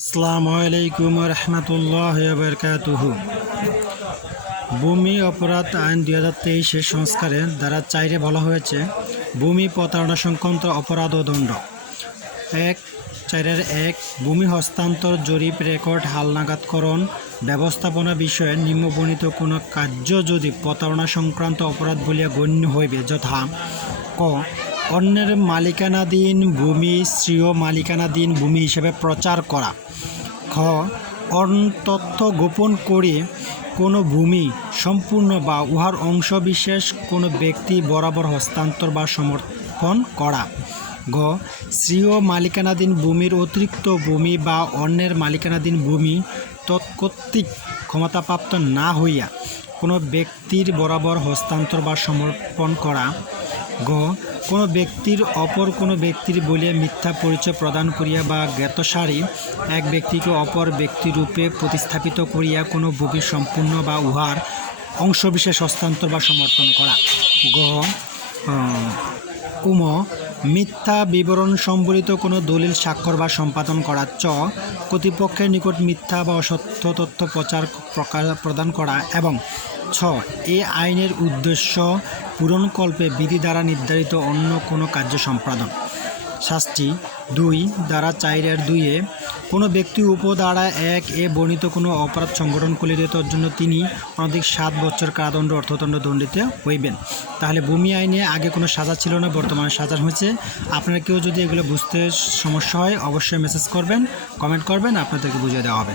আসসালামু আলাইকুম রহমতুল্লাহি ওয়া বারাকাতুহু। ভূমি অপরাধ আইন 2023 সংস্কারের দ্বারা 4 বলা হয়েছে ভূমি প্রতারণা সংক্রান্ত অপরাধ ও দণ্ড। 1 ভূমি হস্তান্তর, জরিপ, রেকর্ড, হালনাগাদকরণ ব্যবস্থাপনা বিষয়ে নিম্নবর্ণিত কোনো কার্য যদি প্রতারণা সংক্রান্ত অপরাধ বলিয়া গণ্য হইবে, যথা ক অন্যের মালিকানাধীন ভূমি স্বীয় মালিকানাধীন ভূমি হিসেবে প্রচার করা, খ তথ্য গোপন করে কোনো ভূমি সম্পূর্ণ বা উহার অংশবিশেষ কোনো ব্যক্তি বরাবর হস্তান্তর বা সমর্পণ করা, গ স্বীয় মালিকানাধীন ভূমির অতিরিক্ত ভূমি বা অন্যের মালিকানাধীন ভূমি তৎকর্তৃক ক্ষমতাপ্রাপ্ত না হইয়া কোনো ব্যক্তির বরাবর হস্তান্তর বা সমর্পণ করা, গ কোনো ব্যক্তির অপর কোনো ব্যক্তির বলিয়া মিথ্যা পরিচয় প্রদান করিয়া বা জ্ঞাতসারে এক ব্যক্তিকে অপর ব্যক্তিরূপে প্রতিস্থাপিত করিয়া কোনো ভূমি সম্পূর্ণ বা উহার অংশবিশেষ হস্তান্তর বা সমর্পণ করা, গ মিথ্যা বিবরণ সম্বলিত কোনো দলিল স্বাক্ষর বা সম্পাদন করা, চ কর্তৃপক্ষের নিকট মিথ্যা বা অসত্য তথ্য প্রদান করা, এবং ছ এ আইনের উদ্দেশ্য পূরণকল্পে বিধি দ্বারা নির্ধারিত অন্য কোনো কার্য সম্পাদন। শাস্তি 2 ধারা 4(2)-এ কোনো ব্যক্তি উপধারা 1 বর্ণিত কোনো অপরাধ সংগঠন করিবার জন্য তিনি অনধিক 7 বছর কারাদণ্ড অর্থদণ্ড দণ্ডিত হইবেন। তাহলে ভূমি আইনে আগে কোনো সাজা ছিল না, বর্তমানে সাজা হয়েছে। আপনারা কেউ যদি এগুলো বুঝতে সমস্যা হয় অবশ্যই মেসেজ করবেন, কমেন্ট করবেন, আপনাদেরকে বুঝিয়ে দেওয়া হবে।